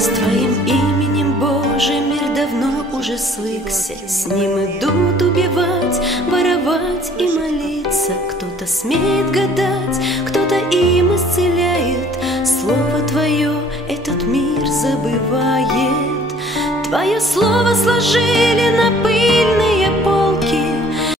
С Твоим именем, Боже, мир давно уже свыкся. С ним идут убивать, воровать и молиться. Кто-то смеет гадать, кто-то им исцеляет. Слово Твое этот мир забывает. Твое слово сложили на пыльные поле.